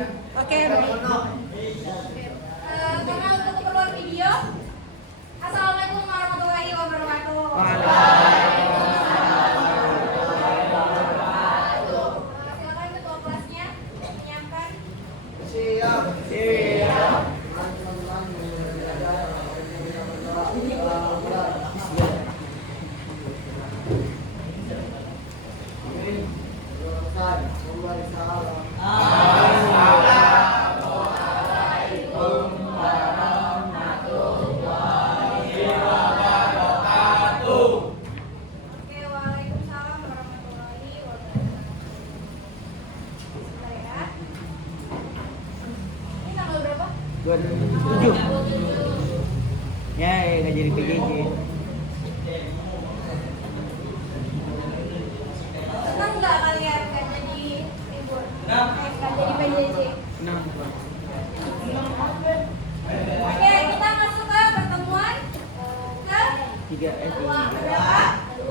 Oke. Karena untuk keperluan video, Assalamualaikum warahmatullahi wabarakatuh. Silakan ketua kelasnya menyiapkan. Siap. Oke, waalaikumsalam warahmatullahi wabarakatuh. Sebentar ya. Ini tanggal berapa? 27. Ya, nggak jadi PJJ. Senang nggak kalian nggak jadi libur? Nggak jadi PJJ. Senang. Oke, kita masuk ke pertemuan ke 3 berapa?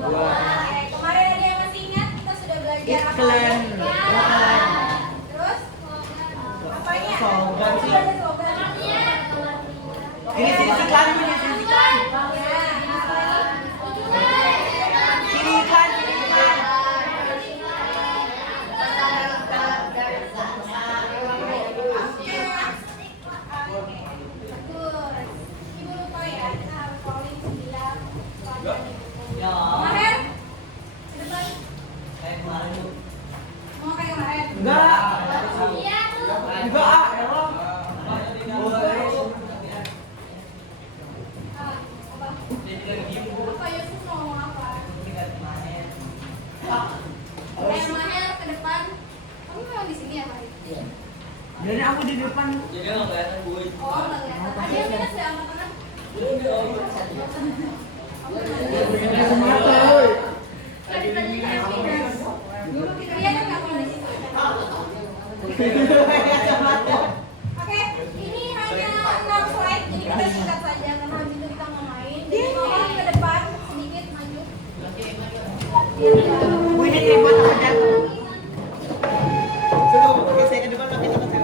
2. Oke, kemarin ada yang masih ingat kita sudah belajar apa Iklan. aja? Terus apanya? Slogan sih. Ada slogan. Ini sini iklan ini sini iklan. Ya, apa ini? Kiri iklan, kiri iklan. Bagus. Ibu lupa ya, kita harus calling 9 pelajaran itu. Ya. Kemarin? Ke depan? Kayak kemarin tuh. Mau kayak kemarin? Enggak. Iya tuh. Enggak, ya Allah. Apa? Pak Yusuf mau ngomong apa? Maher ke depan. Kamu memang di sini ya, Pak? Iya. Jadi aku di depan. Jadi nggak kelihatan gue. Oh, nggak kelihatan. Ada yang minus ya, angkat tangan? Tadi saya minus. Kelihatan nggak kalau di situ? Oke, ini hanya 6 slide, jadi kita singkat saja karena habis itu kita mau main. Jadi mohon ke depan sedikit maju. Bu, ini tripod apa jatuh? Oke, saya ke depan pakai tangan saya.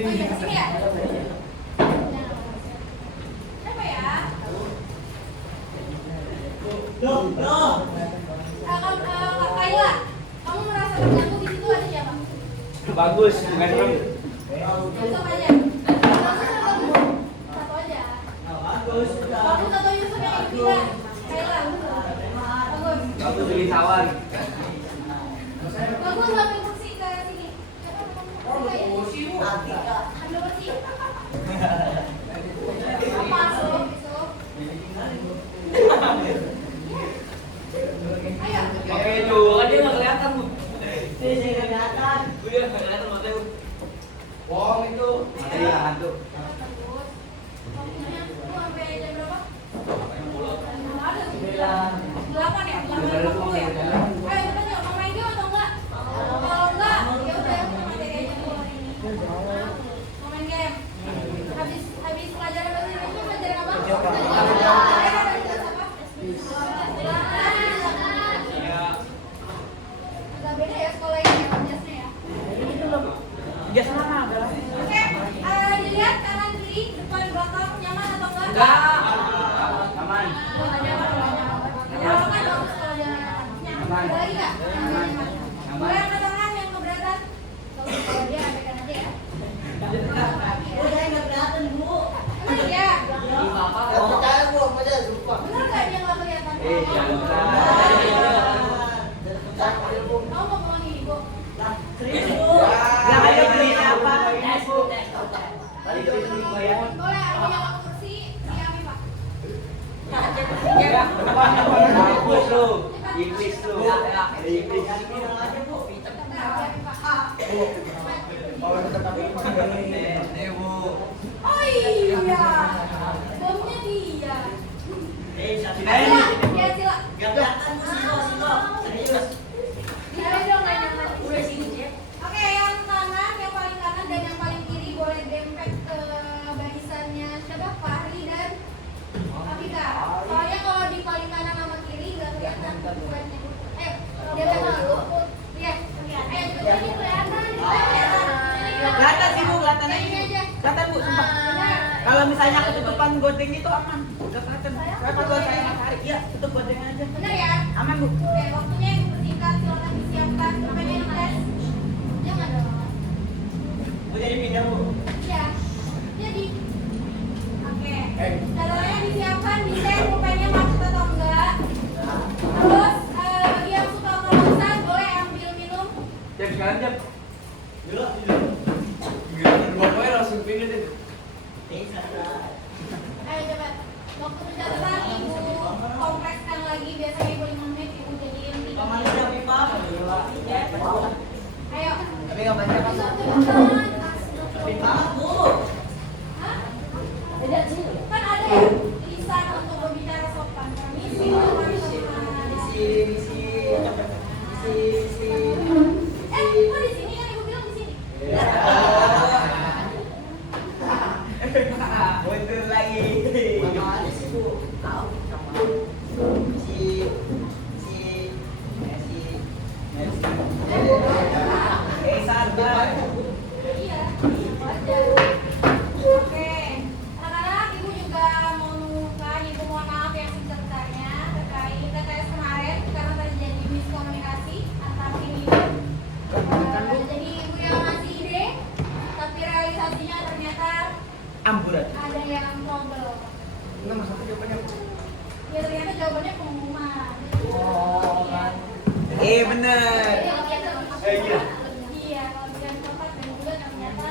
iya, kesini ya? Siapa ya? Kak Kayla, kamu merasa terganggu di situ ada siapa? Bagus, bukan serem. Yusuf aja. Satu aja. Bagus atau Yusuf yang gila? Kayla. Bagus. Bagus bikin sawan. Bagus ambil kursi ke sini. Ambil kursi. Masuk, Yusuf. Ayo. Oke, tuh. Kan dia nggak kelihatan, Bu. Saya nggak kelihatan. Dia nggak kelihatan matanya, Bu. Bohong itu. Iya, hantu. Bagus. Waktunya lu sampai jam berapa? Delapan ya? 8.40 ya? Ayo kita yuk, mau main game atau enggak? Kalau enggak, ya udah kita materi aja dulu hari ini. Mau main game? Habis pelajaran bahasa Indonesia pelajaran apa? Pelajaran apa? Agak beda ya sekolah ini ya, jasnya ya. Jas mana? Oke, dilihat kanan kiri, depan belakang, nyaman atau enggak? Enggak. Aman. Nggak nyaman. Kalau kan bagus kalau jangan nyaman. Ada lagi nggak? Boleh angkat tangan yang keberatan? Kalau dia abaikan aja ya. Saya nggak kelihatan, Bu. Emang iya? Nggak percaya, Bu. Apa aja, sumpah. Bener nggak dia nggak kelihatan? Jangan. Kamu mau ngomong ini, Bu? Yang ada beli apa? Tadi kita beli gua ya. Boleh, aku yang aku kursi, Ami, Pak. Bagus lu. Inggris lu. Ada Inggris. Oh iya, bomnya dia. Sini. Ya, sila. Nggak kelihatan, Bu. Sino. Serius. Ayo dong, nggak nyaman. Oke, yang kanan, yang paling kanan dan yang paling kiri boleh dempet ke barisannya siapa? Fahri dan Afika. Soalnya kalau di paling kanan sama kiri nggak kelihatan buatnya. Ayo, dempet dulu. Lihat. Ayo, coba ini kelihatan. Kelihatan sih, Bu. Kelihatan aja. Ini aja. Kelihatan, Bu. Sumpah. Benar. Kalau misalnya ketutupan godeng itu aman. Udah kelihatan. Saya pas saya tarik, iya, tutup godeng aja. Benar ya? Aman, Bu. Oke, waktunya yang bersingkat silakan disiapkan. Pengen tes? Jangan dong. Bu jadi pindah, Bu. Iya. Jadi. Oke. Caranya disiapkan, desain pulpennya macet atau enggak. Terus bagi yang suka kelausan boleh ambil minum. Jam sekarang jam. Dulu. Pokoknya langsung pindah deh. Ayo cepat. Waktu pencatatan ibu komplekskan lagi, biasanya ibu 5 menit, ibu jadiin 3 menit. Ayo. Tapi nggak banyak kan? Besok cepetan. Bu. Hah? Kan ada ya tulisan untuk berbicara sopan. Permisi, Misi. kok di sini kan ibu bilang di sini. Mundur lagi. Mana sih, Bu? Tahu sama sabar. Iya, wajar. Oke, anak-anak ibu juga mau mengumumkan, ibu mohon maaf yang sebesar-besarnya terkait TTS kemarin karena terjadi miskomunikasi antar tim ibu. Jadi ibu yang ngasih ide, tapi realisasinya ternyata Amburat. ada yang trouble. Enggak masalah jawabannya. Ya ternyata jawabannya pengumuman. Oh, kan. Bener. Iya. Iya, kalau tidak tepat dan juga ternyata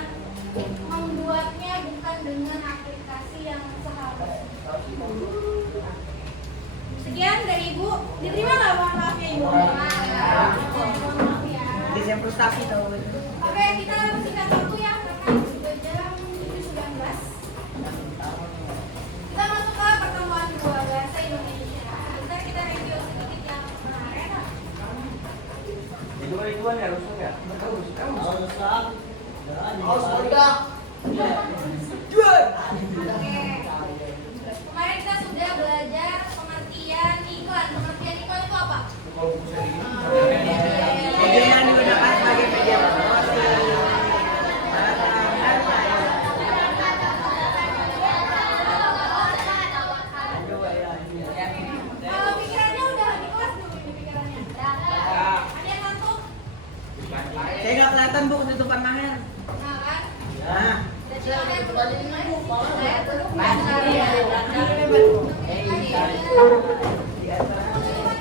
membuatnya bukan dengan aplikasi yang seharusnya. Sekian dari Ibu. Diterima nggak mohon maaf ya Ibu? Mohon maaf ya. Desain frustasi tau. Oke, kita bersingkat waktu ya karena sudah jam 7.19. Kita masuk ke pertemuan kedua bahasa Indonesia. Sebentar kita review sedikit yang kemarin. Itu ya rusuh ya. Jual. Oke. Kemarin kita sudah belajar pengertian iklan. Pengertian iklan itu apa? Media yang digunakan sebagai media promosi. kelihatan Bu di depan Maher. Nah kan? Nah, Jadi kalian berdua saya belum ada lagi yang kepala. Bu. Oke, boleh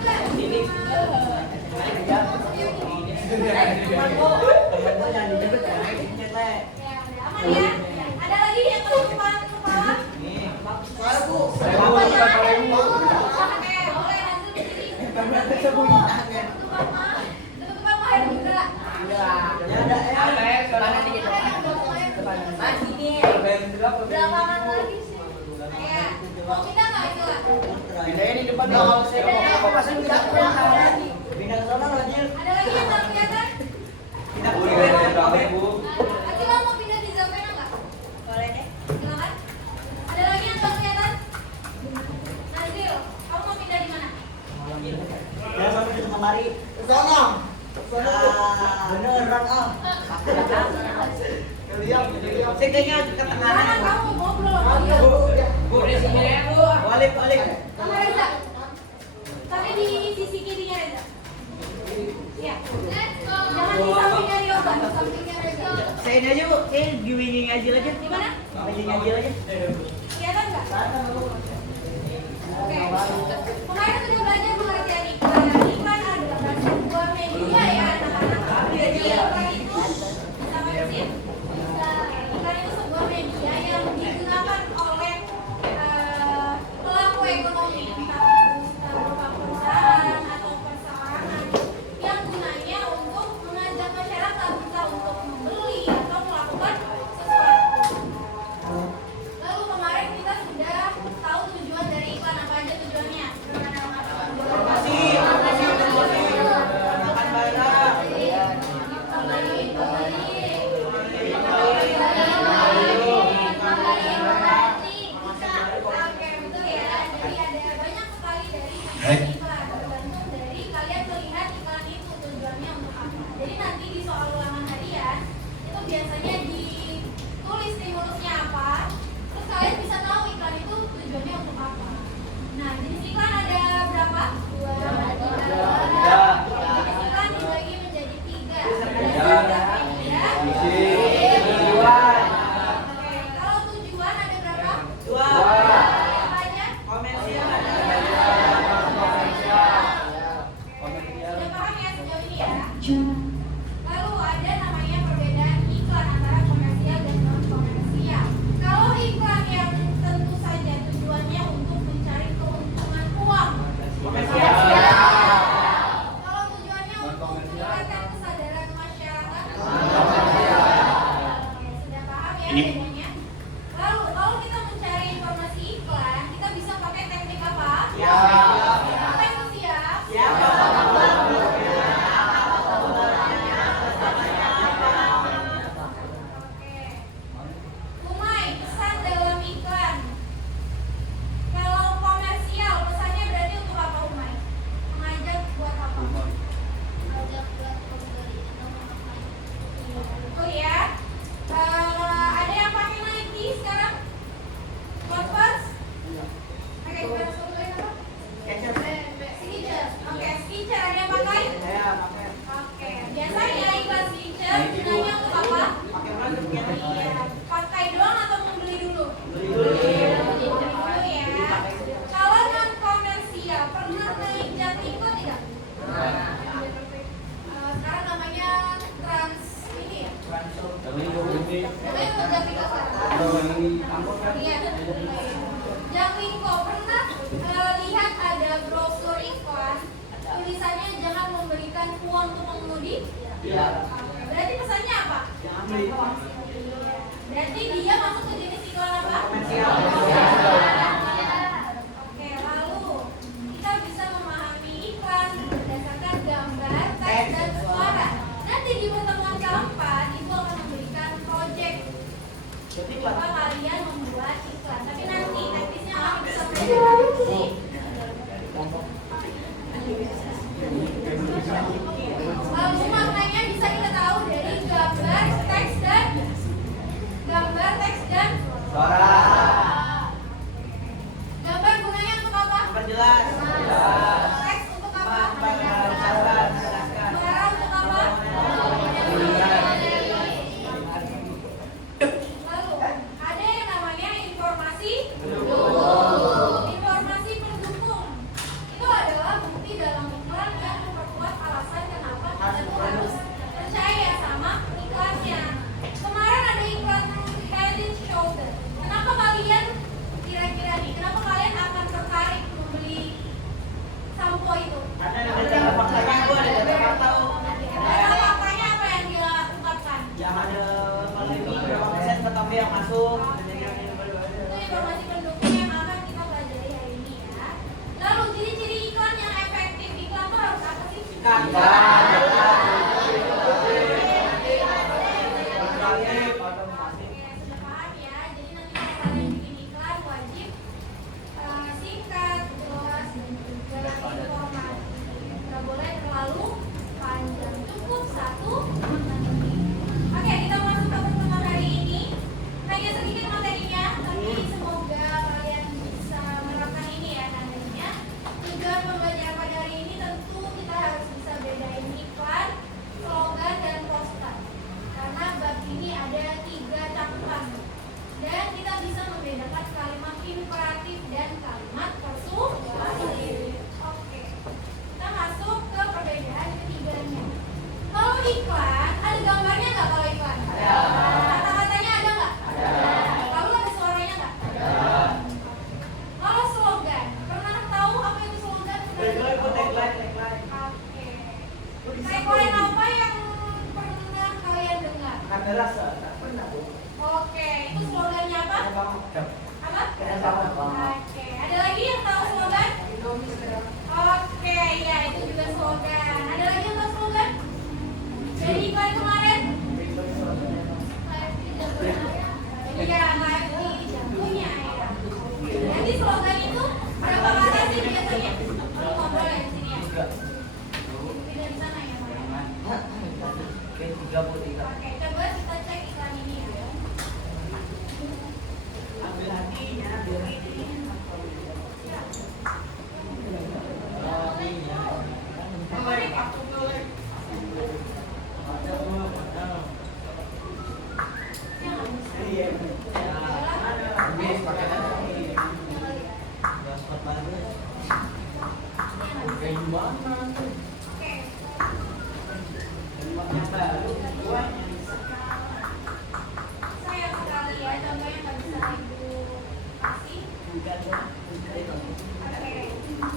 langsung berdiri. Tutup Maher juga. Belakangan lagi sih. Kayak mau pindah nggak itu lah? Pindahin di depan dong. Apa pasang pindah ke belakang? Pindah ke sana Rajil. Ada lagi yang nggak kelihatan? Kita boleh Bu. Akila mau pindah di Zavena nggak? Boleh deh. Silakan. Ada lagi yang nggak kelihatan? Nazil, kamu mau pindah di mana? Ya sama di tengah mari. Ke sana. Beneran ah. Lihat. sekenya ke tengah. Karena kamu ngobrol. Bu di sini ya Bu. Balik. Sama Reza. Tapi di sisi kirinya Reza. Iya. Jangan di sampingnya Ryoga, di sampingnya Reza. Saya ini aja Bu, gini aja aja. Di mana? Gini aja aja. Kelihatan nggak? Oke. Kemarin sudah belajar pengertian iklan. Iklan adalah sebuah media ya anak-anak. Jadi iklan itu bisa mesin. Iklan itu sebuah media yang digunakan oleh pelaku ekonomi, entah berupa perusahaan atau perseorangan, yang gunanya untuk mengajak masyarakat entah untuk membeli atau melakukan sesuatu. Lalu kemarin kita sudah tahu tujuan dari iklan, apa aja tujuannya? Makan bareng. Oke, betul ya. Jadi ada banyak sekali dari iklan, tergantung dari kalian melihat iklan itu tujuannya untuk apa. Jadi nanti di soal ulangan harian itu biasanya ditulis stimulusnya apa, terus kalian bisa tahu iklan itu tujuannya untuk apa. Nah, jenis iklan ada berapa? Dua. Jenis iklan dibagi menjadi tiga. Ada media. Oke, kalau tujuan ada berapa? Dua. Apa aja? Komersial. Sudah paham ya sejauh ini ya? Lalu ada namanya perbedaan iklan antara komersial dan non komersial. Kalau iklan yang tentu saja tujuannya untuk mencari keuntungan uang. Komersial. Kalau tujuannya untuk meningkatkan kesadaran masyarakat. Sudah paham ya bedanya? Lalu kalau kita mencari informasi iklan, kita bisa pakai teknik apa? Apa itu siap? Oke. Umay, pesan dalam iklan. Kalau komersial, pesannya berarti untuk apa Umay? Mengajak buat apa? Mengajak buat membeli atau memakai. Oh ya? Ada yang pakai Nike sekarang? Converse? Pakai Converse apa? Skechers. Oke, Skechers ada yang pakai? Oke, biasanya iklan Skechers gunanya untuk apa? Iya, pakai doang atau membeli dulu? Beli dulu ya. Kalau non komersial, pernah naik Jaklingko tidak? Sekarang namanya Trans ini ya? Namanya untuk Jaklingko sekarang. Iya. Jaklingko pernah lihat ada brosur iklan tulisannya jangan memberikan uang untuk mengemudi? Oke, berarti pesannya apa? Berarti dia masuk ke jenis iklan apa? Oke, lalu kita bisa memahami iklan berdasarkan gambar, teks, dan suara. Nanti di pertemuan keempat ibu akan memberikan project coba kalian membuat iklan. Tapi nanti teknisnya akan disampaikan di sini. Lalu maknanya bisa kita tahu dari gambar, teks, dan Suara. gambar gunanya untuk apa? Perjelas. Teks untuk apa? Menjelaskan. Suara untuk apa? sudah paham ya. Jadi nanti kalau kalian bikin iklan wajib singkat, jelas, dan juga informatif. Nggak boleh terlalu panjang. Cukup 1 menit. Oke, kita masuk ke pertemuan hari ini. Hanya sedikit materinya, tapi semoga kalian bisa menerapkan ini ya nantinya. Tujuan pembelajaran pada hari ini tentu kita harus bisa bedain iklan, slogan, dan poster. Karena bab ini ada 3 cakupan dan kita bisa membedakan kalimat imperatif dan kalimat persuasif. Oke, kita masuk ke perbedaan ketiganya. Kalau iklan, ada gambarnya nggak kalau iklan? Ada. Kata-katanya ada nggak? Ada. Lalu ada suaranya nggak? Ada. Kalau slogan, pernah tahu apa itu slogan? Tagline. Oke. Tagline apa yang pernah kalian dengar? Ada rasa, tak pernah Bu. Oke, itu slogannya apa? Apa? Oke, ada lagi yang tahu slogan? Oke, ya itu juga slogan. Ada lagi yang tahu slogan? Dari iklan kemarin? Iya, KFC jantungnya ya. Jadi slogan itu berapa kata sih biasanya? Lu ngobrol ya di sini ya? Tidak di sana ya, Pak? Oke, coba kita cek iklan ini ya. Ambil hatinya, biar Oke. Sayang sekali ya, contohnya nggak bisa ibu kasih. Oke.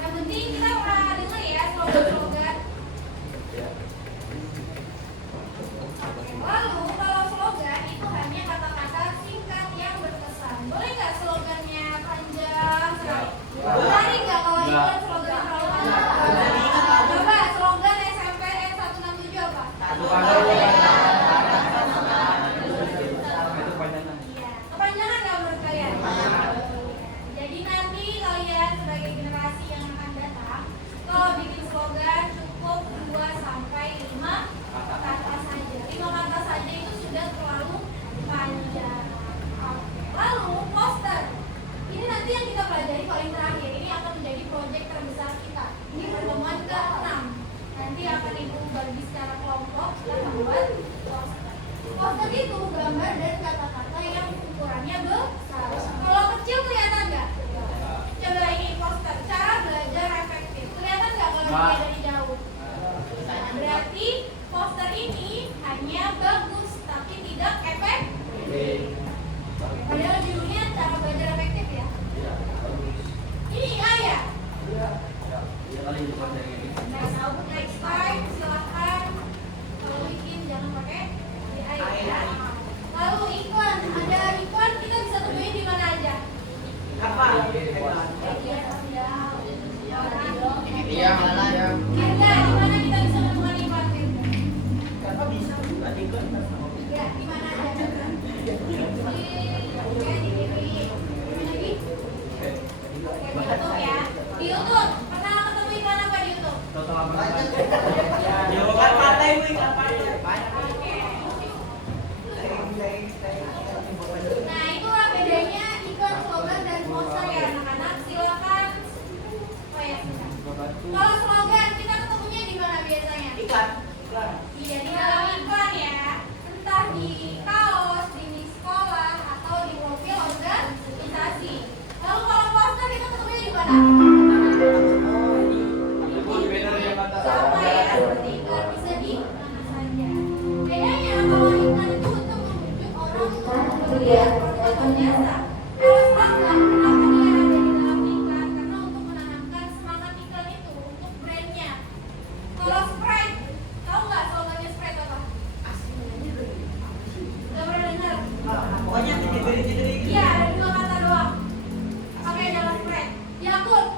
Yang penting kita pernah dengar ya slogan-slogan. Oke. Lalu kalau slogan itu hanya kata-kata singkat yang berkesan. Boleh nggak slogannya panjang sekali? Berani nggak kalau iklan slogannya terlalu panjang? Coba slogan SMPN 167 apa? Iya, kepanjangan nggak menurut kalian? Jadi nanti kalian sebagai generasi yang akan datang, kalau bikin slogan cukup 2 sampai 5 kata saja. 5 kata saja itu sudah terlalu panjang. Oke. Lalu poster. Ini nanti yang kita pelajari paling terakhir. Ini akan menjadi proyek terbesar kita. Ini pertemuan ke-6. Nanti akan ibu bagi secara kelompok dan membuat poster. Poster itu gambar dan kata-kata yang ukurannya besar. Kalau kecil kelihatan nggak? Coba ini poster. Cara belajar efektif. Kelihatan nggak kalau dilihat dari jauh? Nah, berarti poster ini hanya bagus tapi tidak efektif. Padahal judulnya cara belajar efektif ya. Ini IA ya? Next slide, silahkan. Kalau bikin jangan pakai AI ya. Lalu iklan, ada iklan kita bisa temuin di mana aja? apa? Media sosial. Iya, mana ya? Ada di mana kita bisa menemukan iklan? Kenapa bisa? Tadi kan Ya, di mana aja? Di TV. Lagi? Di YouTube ya. Di YouTube. Pernah ketemu iklan apa di YouTube? ya bukan partai Bu, ikan partai. Oke. Nah, itulah bedanya iklan, slogan, dan poster ya anak-anak. Silakan. Oh ya, kalau slogan kita ketemunya di mana biasanya? Iklan. Iya, di dalam iklan ya. Entah di kaos, di sekolah, atau di profil organisasi. Lalu kalau poster kita ketemunya di mana? Sama ya, seperti iklan bisa di mana saja. Bedanya kalau iklan itu untuk membujuk orang untuk melihat produk atau jasa. Kalau slogan, kenapa dia ada di dalam iklan? Karena untuk menanamkan semangat iklan itu untuk brandnya. Kalau Sprite, tahu nggak slogannya Sprite apa? Nggak pernah dengar? Pokoknya jadi Iya, ada 2 kata doang. Pakai dalam Sprite. Yakult,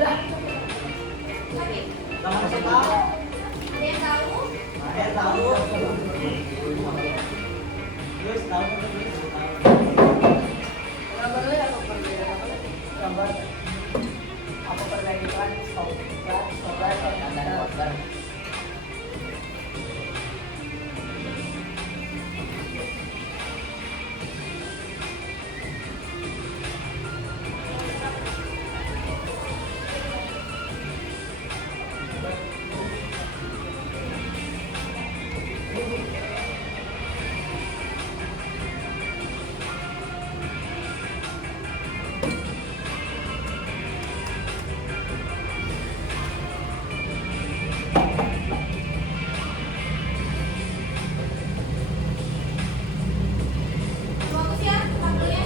Udah. Sakit. Sama saya tahu. Ada yang tahu? Saya tahu. Terus tahu. Gambar lu apa perbedaan apa? Gambar apa perbedaan iklan stop ada gambar. Bagus ya, tampilnya.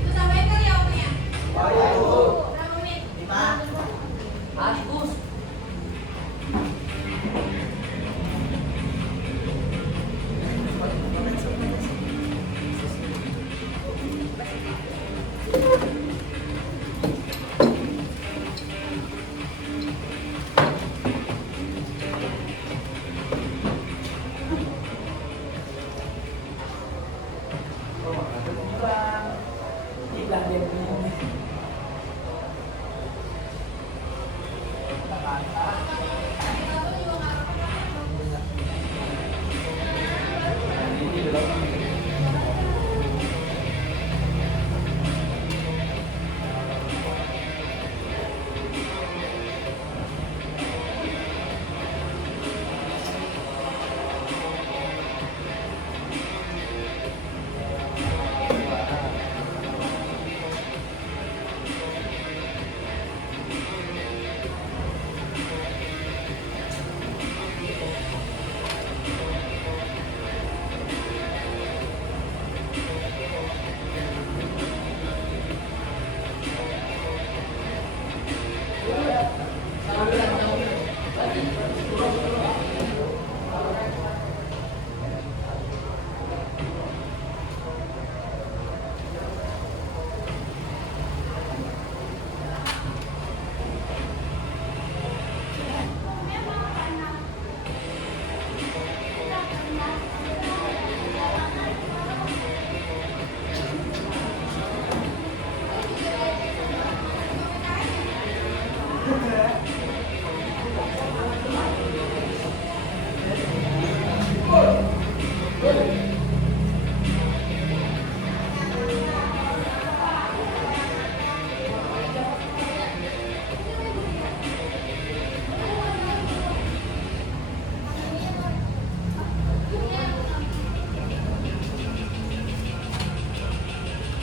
Itu tambahin kali ya waktunya. Berapa menit? 5. Agus. Iklan dia begini.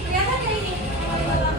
Kelihatan nggak ini? Kelihatan nggak?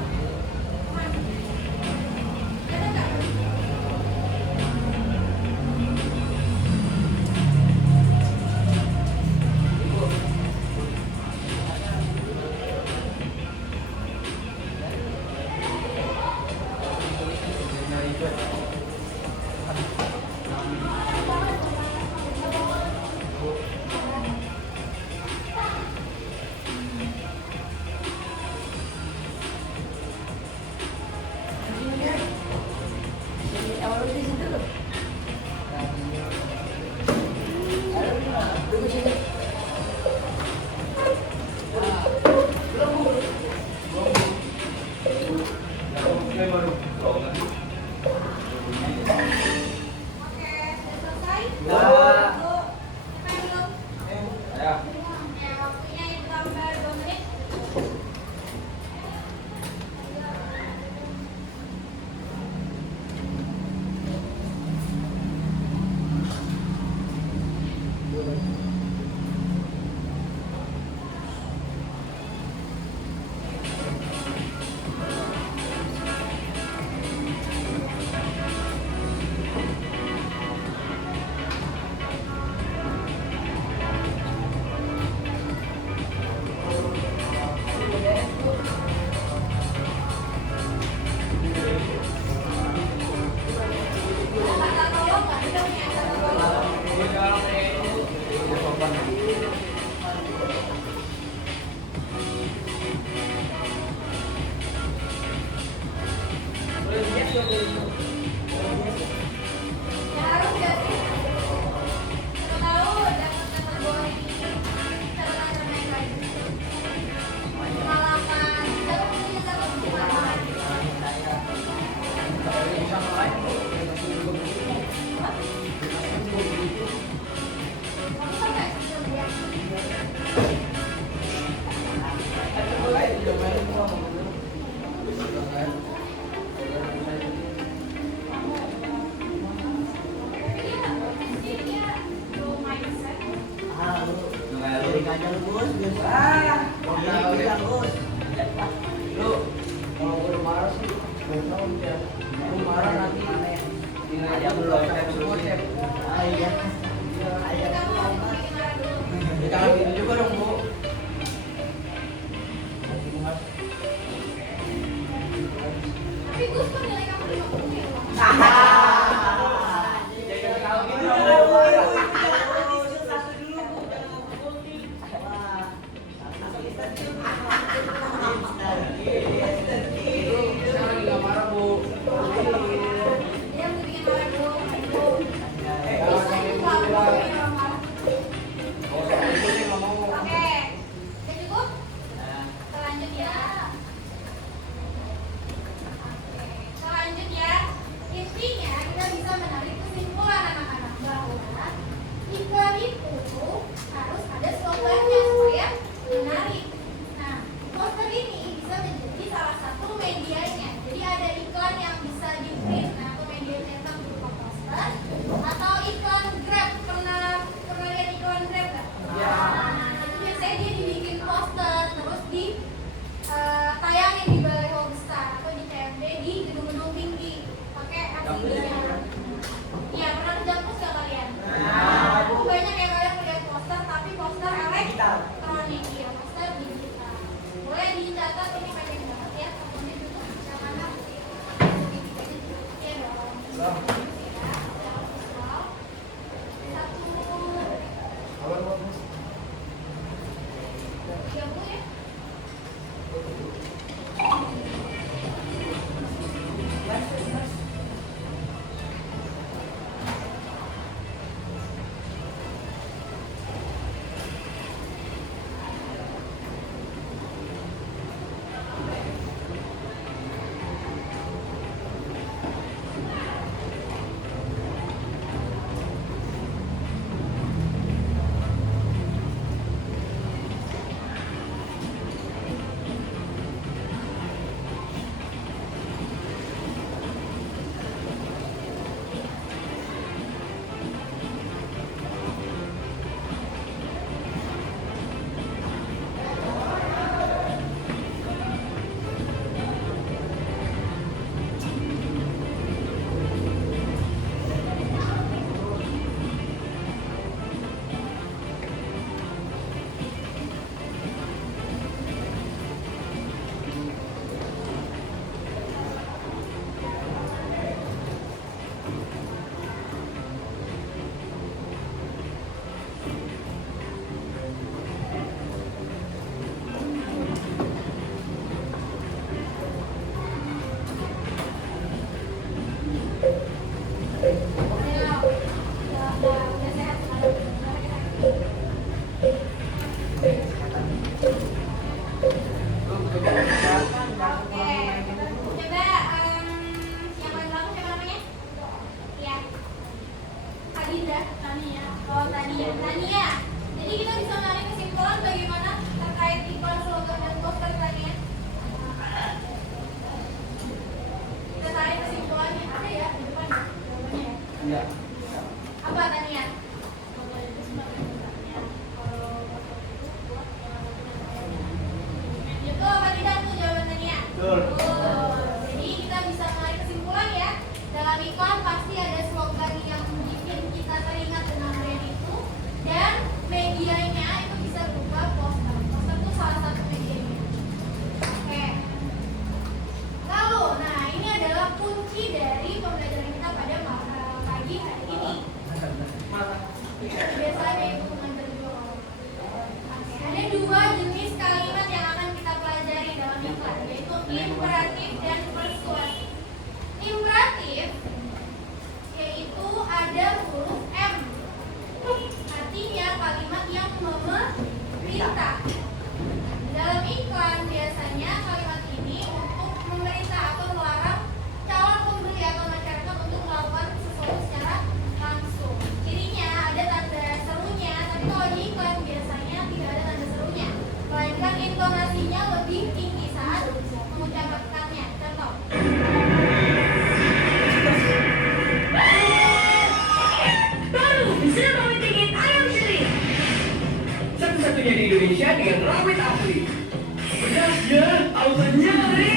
Balik aja lu bos, biasa. Ini bilang bos. Lu kalau gue marah sih, gue tahu ya. Lu marah nanti tinggal aja belum semua cek. Iya. Jadi kamu mau bikin marah dulu. Jangan gitu juga dong bu. Tapi Gus kok nilai kamu 50 ya? Bang? Jangan tahu gitu Jangan dong bu. satu dulu bu. Sekarang lagi nggak marah bu. Dia mau bikin marah dulu. Bisa juga aku mau bikin orang marah. Kalau soal itu sih nggak mau. Oke, udah cukup? Kita lanjut ya. Oke, kita lanjut ya. Intinya kita bisa menarik kesimpulan anak-anak bahwa iklan itu harus ada slogannya supaya menarik. Nah, poster ini bisa menjadi salah satu medianya. Jadi ada iklan yang bisa di print, nah atau media cetak berupa poster, atau iklan Grab. Pernah lihat iklan Grab nggak? Ya. Nah, itu biasanya dia dibikin poster terus di tayangin di baliho besar atau di CMD di gedung-gedung tinggi pakai LCD-nya. Iya, pernah ke Jampus nggak kalian? Aku banyak yang kalian melihat poster tapi poster elektronik, iya poster digital. Boleh dicatat ini penting banget ya, kemudian juga yang mana ya dong. Ya, jangan visual. Satu, 30 ya. Tania. Jadi kita bisa menarik kesimpulan bagaimana terkait iklan slogan dan poster Tania. Kita tarik kesimpulannya ada ya di depan ya jawabannya ya. Iya. Apa Tania? Itu apa tidak tuh jawaban Tania? Betul. Jadi kita bisa menarik kesimpulan ya. Dalam iklan pasti ada slogan yang bikin kita teringat dengan brand itu, dan medianya itu bisa berupa poster. Poster itu salah satu medianya. Oke. Lalu, nah ini adalah kunci dari pembelajaran kita pada pagi hari ini. Biasanya itu mengajar juga. Oke, ada dua jenis kalimat yang akan kita pelajari dalam iklan, yaitu imperatif dan persuasif. Imperatif yaitu ada huruf M, artinya kalimat yang memerintah. Dalam iklan biasanya kalimat ini untuk memerintah atau melarang calon pembeli atau masyarakat untuk melakukan sesuatu secara langsung. Cirinya ada tanda serunya, tapi kalau di iklan biasanya tidak ada tanda serunya, melainkan intonasinya lebih tinggi saat mengucapkannya. Contoh. Baru, sudah mau bikin ayam seri. Satu-satu satu-satunya di Indonesia dengan rawit asli. Pedasnya, auto nyeri.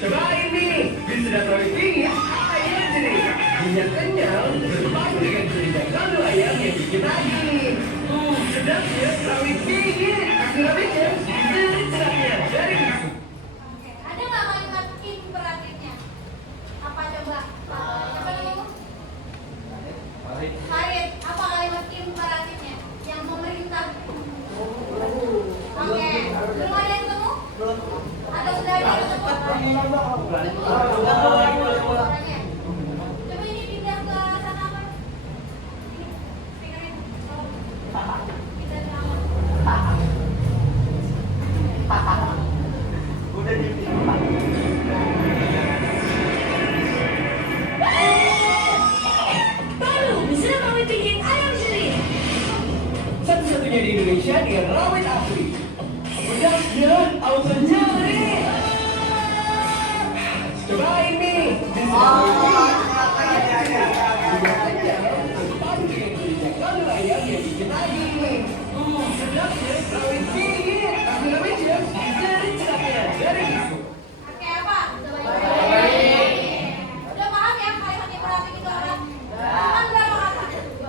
Cobain nih, di sedap rawit tinggi, ayam jerih. Minyak kenyal, berpadu dengan kulitnya kaldu ayam yang bikin lagi. Sedapnya rawit tinggi. Kasih rawitnya, jerih sedapnya dari Oke. Ada nggak kalimat imperatifnya? Apa coba? Apa namanya? Farid, apa kalimat imperatifnya? Yang memerintah. Oke. Belum ada yang ketemu? Atau sudah ada yang ketemu? Orangnya. Coba ini pindah ke sana apa? Ini, speakernya. Tolong. Pindah ke aman. Udah dipilih. Baru bisa rawit tinggi ayam jerih. satu-satunya di Indonesia dengan rawit asli. Pedasnya, auto nyeri. Cobain nih, di sedap berpadu dengan kulitnya kaldu ayam yang bikin lagi. Sedapnya rawit tinggi. Kasih rawitnya, jerih sedapnya dari susu. Oke, apa? Udah paham ya kalimat imperatif itu apa? Cuman berapa kata?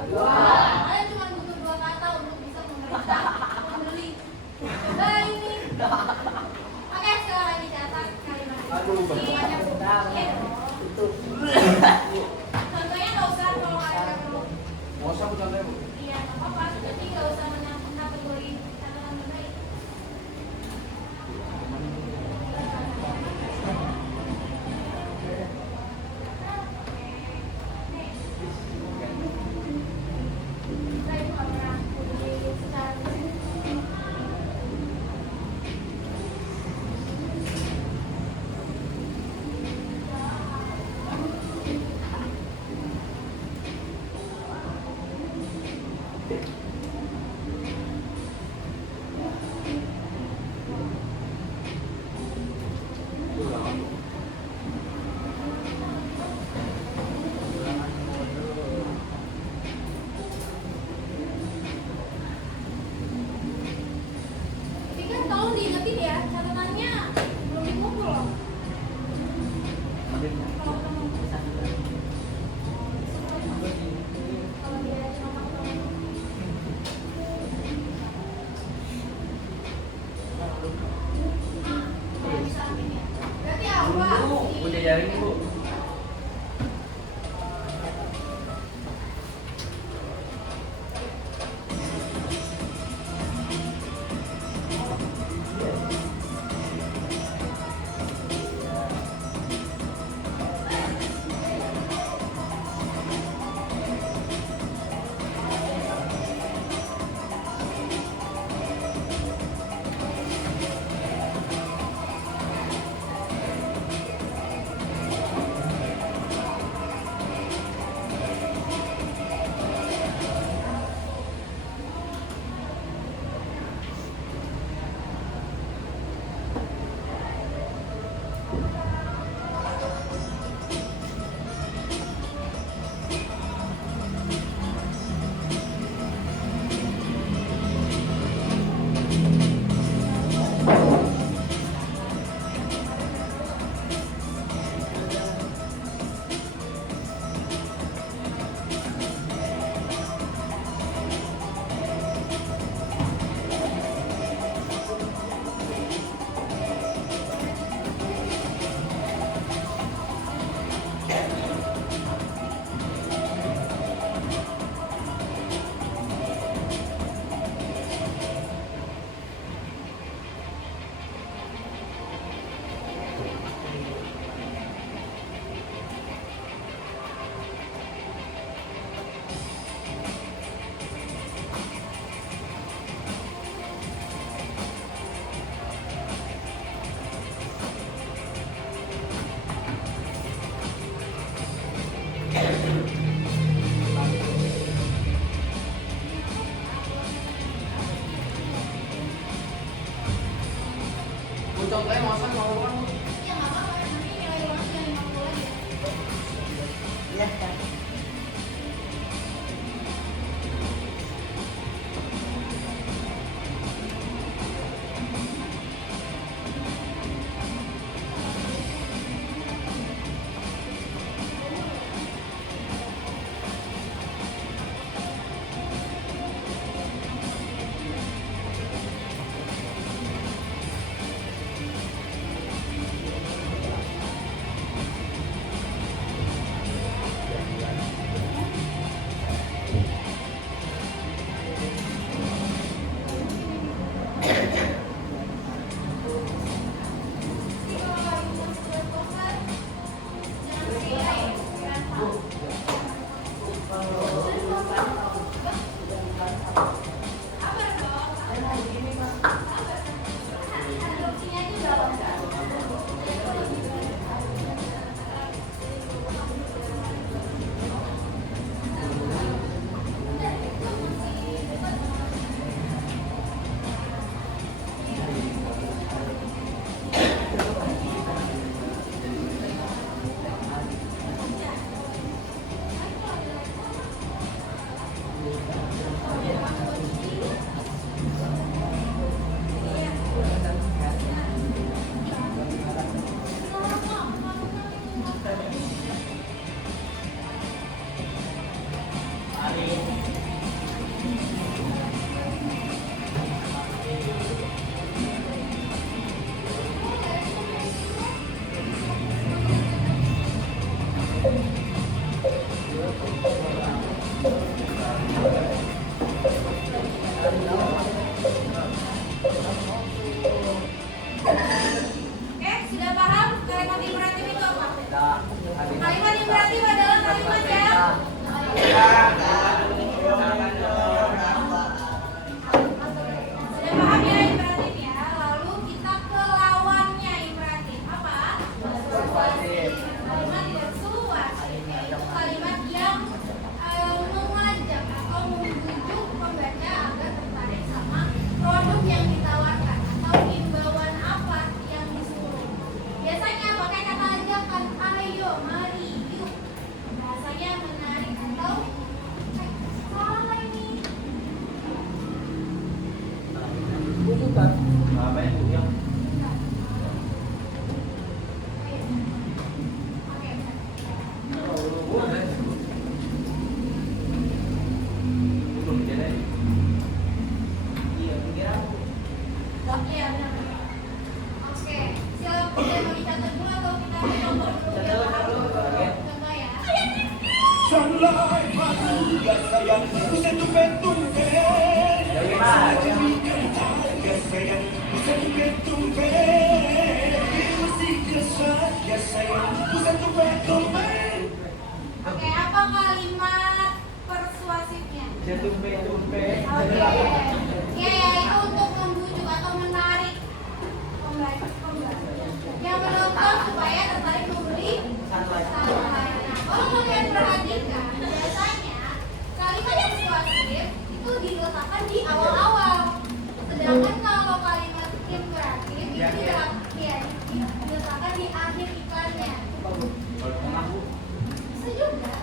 Kalian cuma butuh 2 kata untuk bisa memerintah membeli. Coba ini. Oke, sekarang dicatat kalimat itu. Iya. Contohnya nggak usah kalau kalian nggak perlu. Mau usah aku contohnya, Bu? Iya, nggak apa-apa. Jadi nggak usah mencampur kategori catatan terbaik. Saya itu nggak pernah jadi secara Tapi kan tolong diingetin ya, catatannya belum dikumpul loh. Kalau ketemu. Kalau dia cuma ketemu. Kalau bisa ini ya. Berarti apa? Punya jaring nih, Bu. Contohnya masa mau kan? Ya nggak apa-apa, nanti nilai ulangan jangan 50 lagi ya. Iya, kan. Oke, apa kalimat persuasifnya? Tumpe. Oke. Ya, itu untuk membujuk atau menarik pembeli. Yang menonton supaya tertarik membeli sunlight. Nah, kalau kalian perhatikan, biasanya kalimat persuasif itu diletakkan di awal-awal. Sedangkan kalau kalimat imperatif itu diletakkan di akhir iklannya. Bisa juga.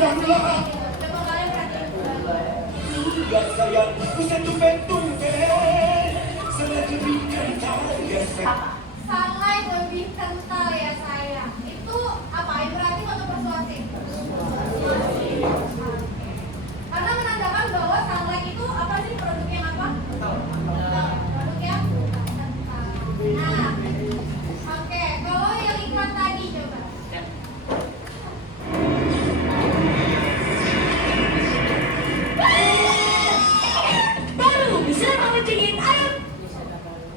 Tapi biasanya kayak gitu. Coba kalian perhatikan. Sunlight lebih kental ya sayang. Itu apa? Imperatif atau persuasif? Karena menandakan bahwa sunlight itu apa sih, produk yang apa? Produk yang kental. Nah, oke. Kalau yang iklan tadi coba. Baru bisa mengecilin ayam.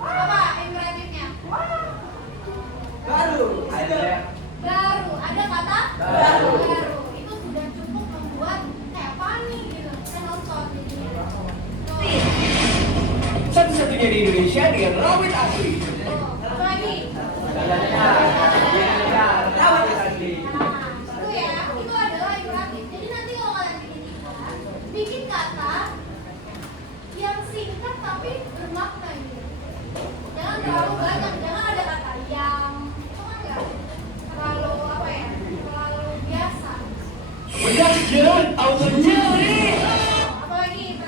Apa imperatifnya? Baru. Baru. Ada kata? Baru. Itu sudah cukup membuat kayak panik gitu. Kita nonton jadinya. Tuh. Satu-satunya di Indonesia dengan rawit asli. Tuh. Apa lagi? Nah, itu ya, itu adalah imperatif. Jadi nanti kalau kalian bikin kata yang singkat tapi bermakna gitu. Jangan terlalu banyak, jangan ada kata yang itu kan nggak terlalu apa ya, terlalu biasa. Menyaksikan auto nyeri. Apa lagi?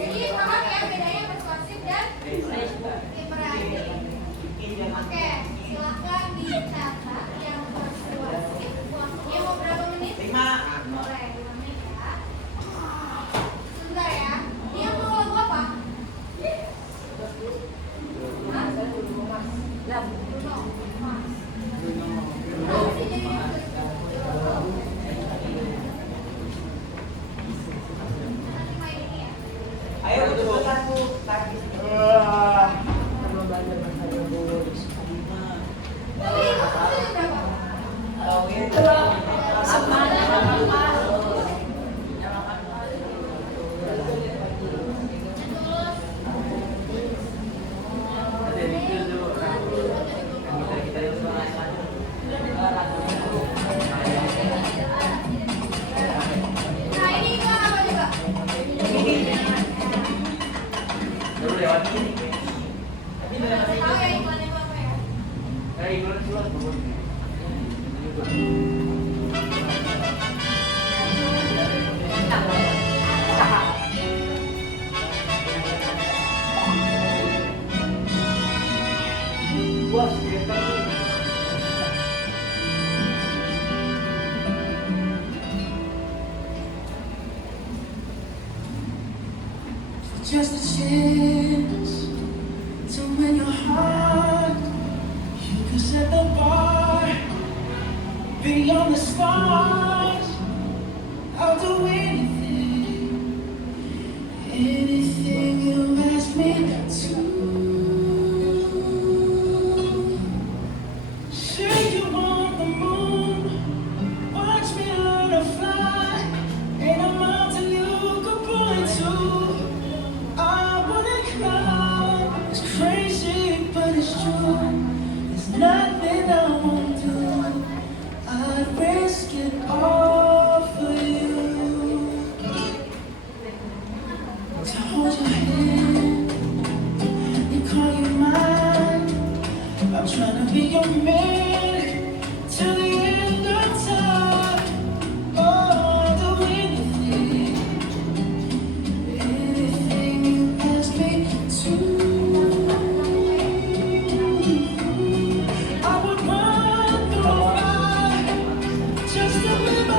Jadi paham ya bedanya persuasif dan imperatif. Oke, silakan dicatat yang persuasif. Waktunya mau berapa menit? 5. Boleh, 5 menit ya. Sebentar ya. Ini yang mau lagu apa? Hah? Bruno Mars. Kenapa sih jadinya nanti main ini ya? Ayo betul aku tadi. Belum belajar bahasa Inggris. Tapi itu maksudnya berapa? Nah, ini iklan apa juga? Kasih tahu ya iklannya itu apa ya? Bos, kita tuh. Just a chance to win your heart. You can set the bar beyond the stars. I'll do anything, anything you ask me to. Say you want the moon, watch me learn to fly. Ain't a mountain you could point to. I wanna climb. It's crazy, but it's true. There's nothing I won't do. I'd risk it all for you. To hold your hand and call you mine. I'm trying to be your man till the end of time. Oh, I'll do anything, anything you ask me to. I would run through fire just to be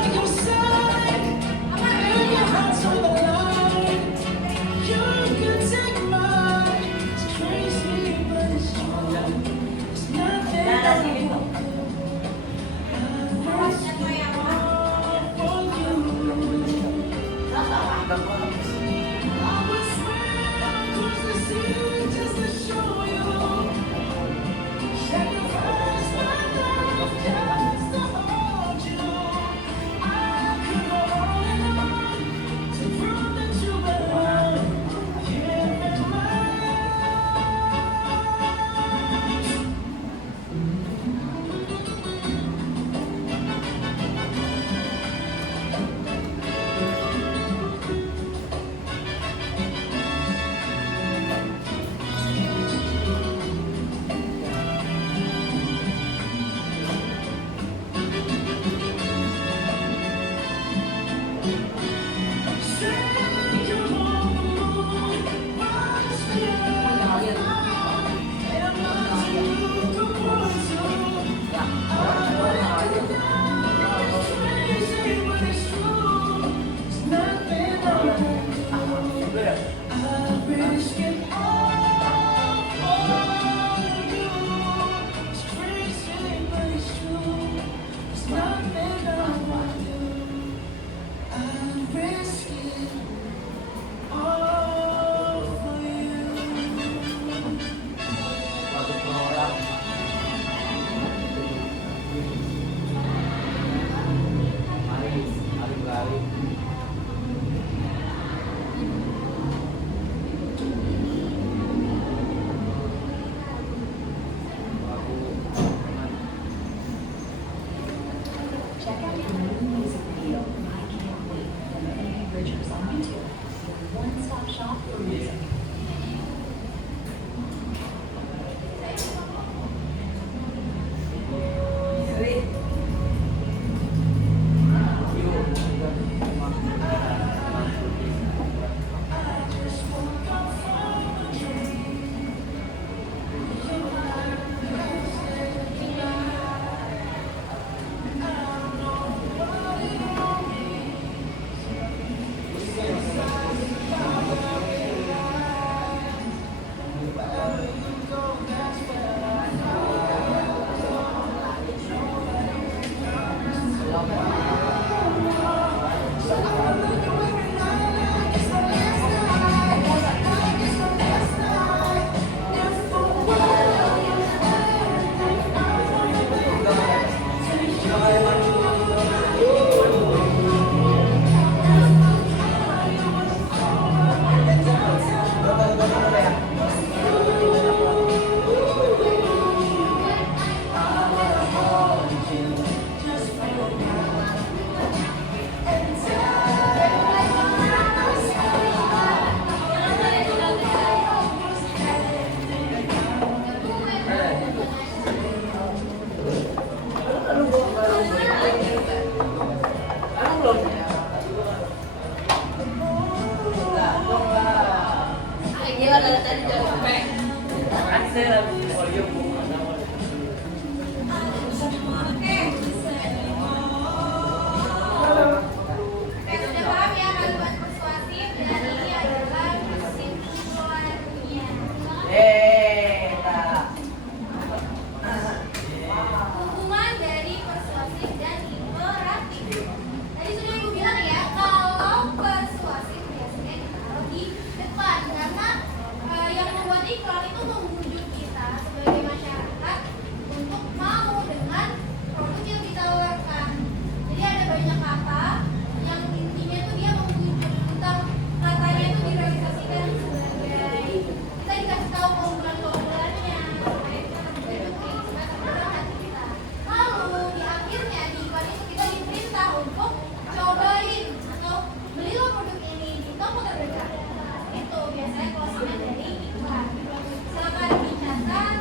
think I want you. I'd risk it all for you. Check out your new music video, I Can't Wait, from Andy Richards on YouTube. Your one-stop shop for music. Oke, sudah paham ya kalimat persuasif dan ini adalah kesimpulannya. Hubungan dari persuasif dan imperatif. Tadi sudah ibu bilang ya, kalau persuasif biasanya ditaruh di depan karena yang membuat iklan itu membujuk kita sebagai masyarakat untuk mau dengan produk yang ditawarkan. Jadi ada banyak kata yang intinya tuh dia membujuk tentang katanya itu direalisasikan sebagai kita dikasih tahu keunggulan-keunggulannya supaya kita terbentuk supaya terbentuk hati kita. Lalu di akhirnya di iklan itu kita diperintah untuk cobain atau belilah produk ini di toko terdekat. Itu biasanya closingan dari iklan. Silakan dicatat.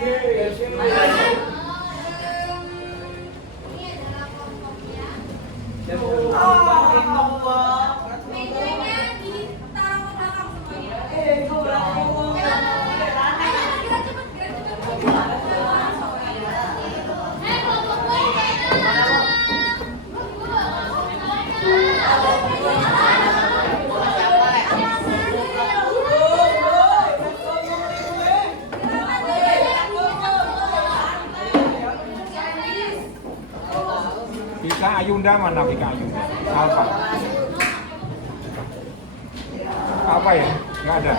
Ini adalah kelompoknya. Oh, Mejanya ditaruh ke belakang semuanya. Vika Ayunda mana Vika Ayunda? Apa? Apa ya? Nggak ada.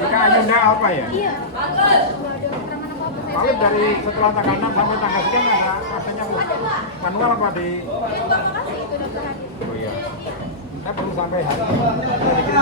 Vika Ayunda apa ya? Paling dari setelah tanggal 6 sampai tanggal sekian ada rasanya manual apa di? Oh iya. Saya perlu sampai hari ini.